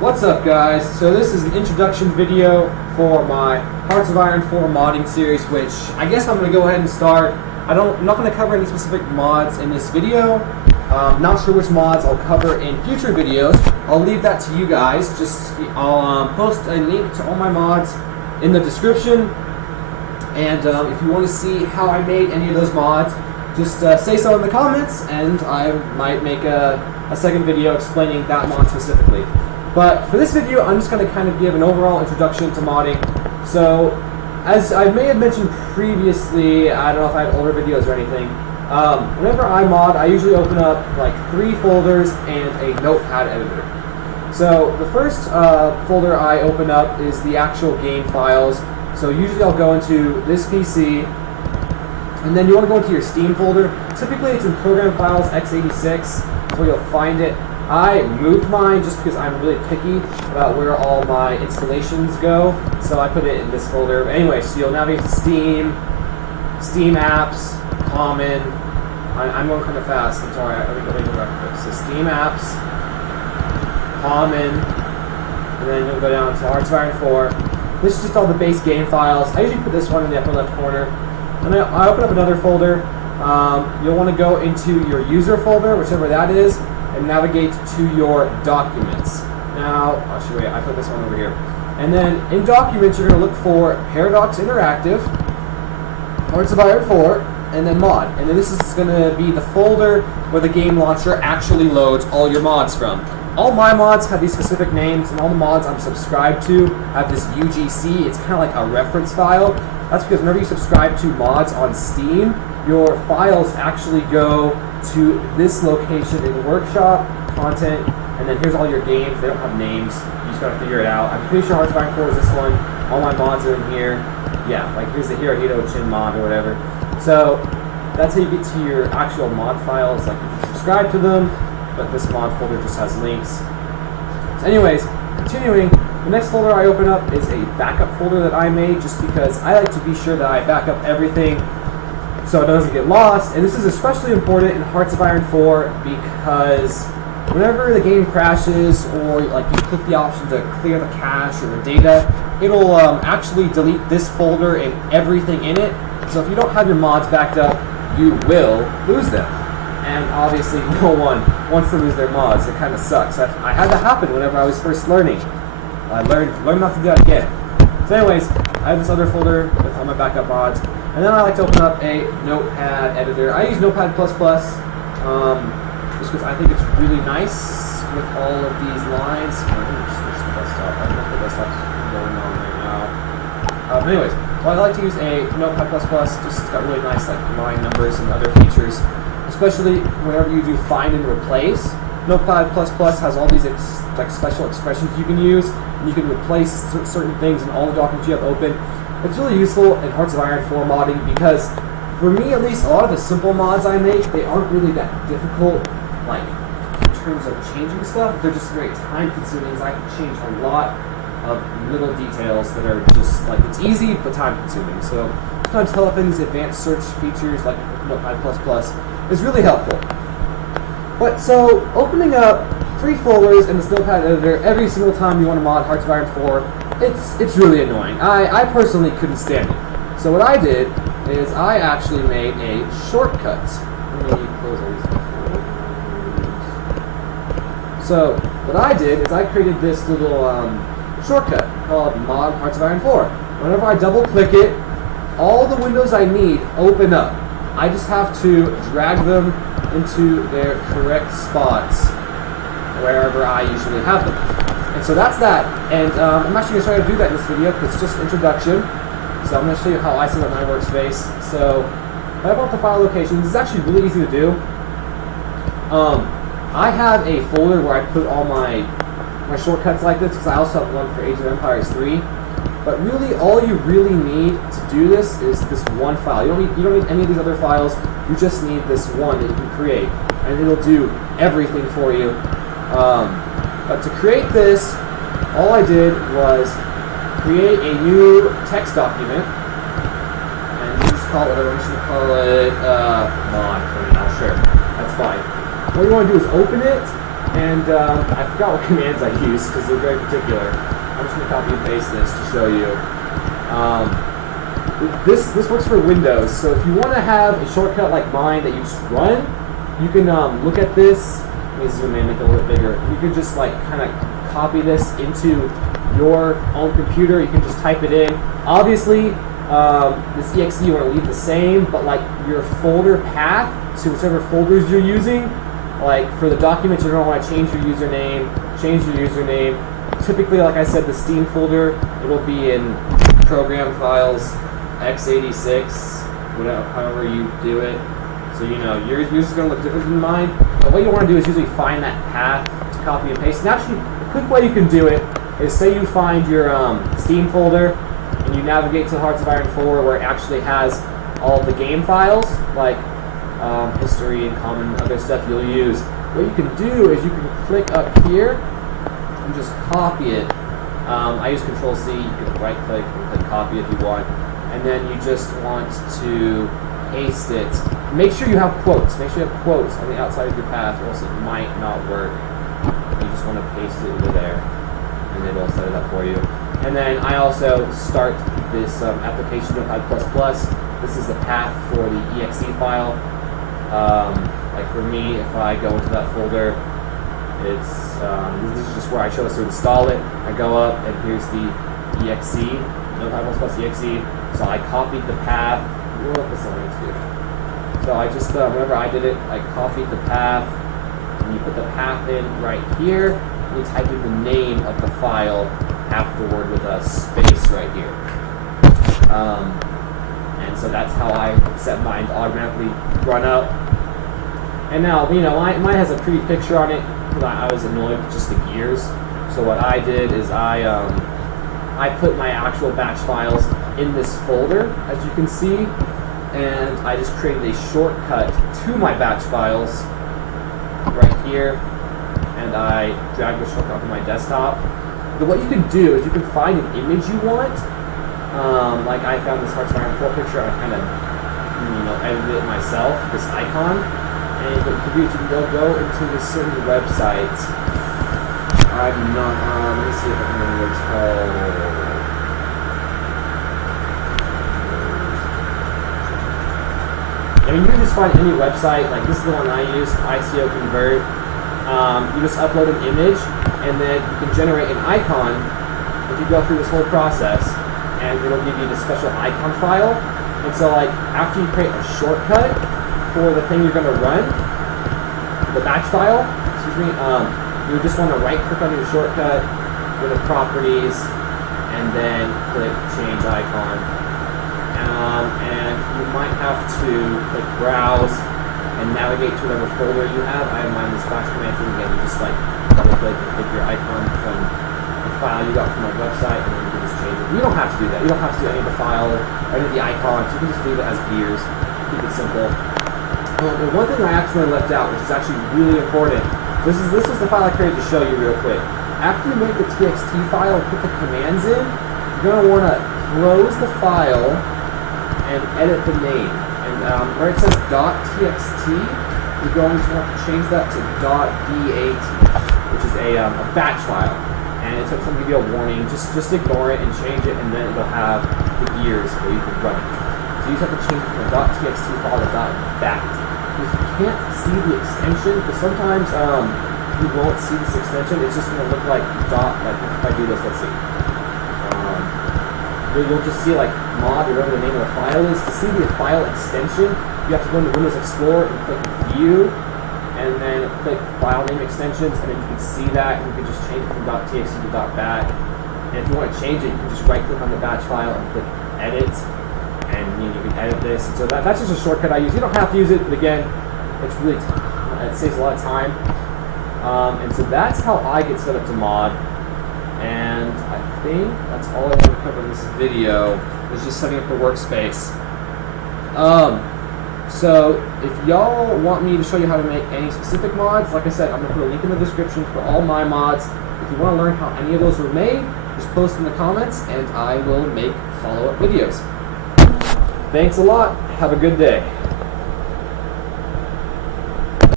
What's up, guys? So this is an introduction video for my Hearts of Iron 4 modding series, which I guess I'm going to go ahead and start. I'm not going to cover any specific mods in this video. Not sure which mods I'll cover in future videos. I'll leave that to you guys. I'll post a link to all my mods in the description. And if you want to see how I made any of those mods, just say so in the comments, and I might make a second video explaining that mod specifically. But for this video, I'm just going to kind of give an overall introduction to modding. So, as I may have mentioned previously, I don't know if I had older videos or anything, whenever I mod, I usually open up like 3 folders and a notepad editor. So, the first folder I open up is the actual game files. So usually I'll go into this PC, and then you want to go into your Steam folder. Typically it's in Program Files x86, that's where you'll find it. I moved mine just because I'm really picky about where all my installations go, so I put it in this folder. But anyway, so you'll navigate to Steam, Steam Apps, Common. I'm going kind of fast, I'm sorry, I think I'll go back quick. So Steam Apps, Common, and then you'll go down to Hearts of Iron 4. This is just all the base game files. I usually put this one in the upper left corner. And then I open up another folder. You'll want to go into your user folder, whichever that is, and navigate to your documents. Now, I'll show you, I put this one over here. And then in documents, you're going to look for Paradox Interactive, Hearts of Iron 4, and then mod. And then this is going to be the folder where the game launcher actually loads all your mods from. All my mods have these specific names, and all the mods I'm subscribed to have this UGC. It's kind of like a reference file. That's because whenever you subscribe to mods on Steam, your files actually go to this location in Workshop, Content, and then here's all your games. They don't have names. You just gotta figure it out. I'm pretty sure Hearts of Iron 4 is this one. All my mods are in here. Yeah, like here's the Hirohito Chin mod or whatever. So that's how you get to your actual mod files. Like you can subscribe to them, but this mod folder just has links. So anyways, continuing, the next folder I open up is a backup folder that I made just because I like to be sure that I back up everything so it doesn't get lost. And this is especially important in Hearts of Iron 4 because whenever the game crashes or like you click the option to clear the cache or the data, it'll actually delete this folder and everything in it. So if you don't have your mods backed up, you will lose them. And obviously no one wants to lose their mods. It kind of sucks. I had that happen whenever I was first learning. I learned not to do that again. So anyways, I have this other folder with all my backup mods. And then I like to open up a notepad editor. I use Notepad++, just because I think it's really nice with all of these lines. I'm going to switch the desktop. I don't know if the desktop's going on right now. But anyways, well, I like to use a Notepad++. Just it's got really nice like line numbers and other features. Especially whenever you do find and replace. Notepad++ has all these like special expressions you can use, and you can replace certain things in all the documents you have open. It's really useful in Hearts of Iron 4 modding because, for me at least, a lot of the simple mods I make, they aren't really that difficult, like, in terms of changing stuff. They're just very time-consuming, so I can change a lot of little details that are just, like, it's easy, but time-consuming. So, sometimes Telefin's advanced search features, like Notepad++, is really helpful. But so, opening up 3 folders in this notepad editor every single time you want to mod Hearts of Iron 4, it's really annoying. I personally couldn't stand it. So what I did is I actually made a shortcut. Let me close all these folders. So what I did is I created this little shortcut called Mod Hearts of Iron 4. Whenever I double click it, all the windows I need open up. I just have to drag them into their correct spots wherever I usually have them. And so that's that. And I'm actually going to try to do that in this video because it's just an introduction. So I'm going to show you how I set up my workspace. So I have all the file locations. It's actually really easy to do. I have a folder where I put all my shortcuts like this because I also have one for Age of Empires 3. But really, all you really need to do this is this one file. You don't need any of these other files. You just need this one that you can create, and it'll do everything for you. But to create this, all I did was create a new text document, and you just call it whatever. I'm just going to call it mod for now. Sure, that's fine. What you want to do is open it, And I forgot what commands I use because they're very particular. I'm just going to copy and paste this to show you. This works for Windows, so if you want to have a shortcut like mine that you just run, you can look at this. Let me zoom in, make it a little bit bigger. You can just like kind of copy this into your own computer. You can just type it in. Obviously, this exe you want to leave the same, but like your folder path to whichever folders you're using, like for the documents you're going to want to change your username. Typically, like I said, the Steam folder, it'll be in program files, x86, whatever, however you do it. So you know, yours is going to look different than mine. But what you want to do is usually find that path to copy and paste. And actually, a quick way you can do it is say you find your Steam folder and you navigate to Hearts of Iron 4 where it actually has all the game files, like history and common other stuff you'll use. What you can do is you can click up here and just copy it. I use Control-C. You can right-click and click copy if you want. And then you just want to paste it. Make sure you have quotes. Make sure you have quotes on the outside of your path, or else it might not work. You just want to paste it over there, and it'll set it up for you. And then I also start this application Notepad++. This is the path for the exe file. Like for me, if I go into that folder, it's this is just where I chose to install it. I go up, and here's the exe, Notepad++ exe. So I copied the path. So I just, whenever I did it, I copied the path, and you put the path in right here, and you type in the name of the file afterward with a space right here. And so that's how I set mine to automatically run up. And now, you know, mine has a pretty picture on it, because I was annoyed with just the gears. So what I did is I put my actual batch files in this folder, as you can see, and I just created a shortcut to my batch files right here, and I dragged the shortcut to my desktop. But what you can do is you can find an image you want. Like I found this Hearts of Iron 4 picture, I kind of, you know, edited it myself, this icon. And what you can do is you can go into this certain website. I'm not, let me see if I can remember what it's called. I mean, you can just find any website, like this is the one I use, ICO Convert. You just upload an image, and then you can generate an icon if you go through this whole process, and it'll give you the special icon file. And so, like, after you create a shortcut for the thing you're going to run, the batch file, you just want to right-click on your shortcut, go to Properties, and then click Change Icon. And you might have to click Browse and navigate to whatever folder you have. I have mine in this batch command thing again. You just like double-click and click your icon from the file you got from my website, and then you can just change it. You don't have to do that. You don't have to do any of the file or any of the icons. You can just leave it as gears. Keep it simple. And one thing I accidentally left out, which is actually really important. This was the file I created to show you real quick. After you make the txt file and put the commands in, you're going to want to close the file and edit the name. And where it says .txt, you're going to want to change that to .dat, which is a batch file. And it's going to give you a warning. Just ignore it and change it, and then it'll have the gears where you can run it. So you just have to change it from a .txt file to .bat. Because you can't see the extension, because sometimes you won't see this extension. It's just going to look like dot. Like if I do this, let's see. You'll just see like mod or whatever the name of the file is. To see the file extension, you have to go into Windows Explorer and click View, and then click File Name Extensions, and then you can see that, and you can just change it from .txt to .bat. And if you want to change it, you can just right-click on the batch file and click Edit, and you can edit this. And so that's just a shortcut I use. You don't have to use it, but again, it's really it saves a lot of time. And so that's how I get set up to mod. And I think that's all I want to cover in this video, is just setting up the workspace. So if y'all want me to show you how to make any specific mods, like I said, I'm going to put a link in the description for all my mods. If you want to learn how any of those were made, just post in the comments, and I will make follow-up videos. Thanks a lot. Have a good day.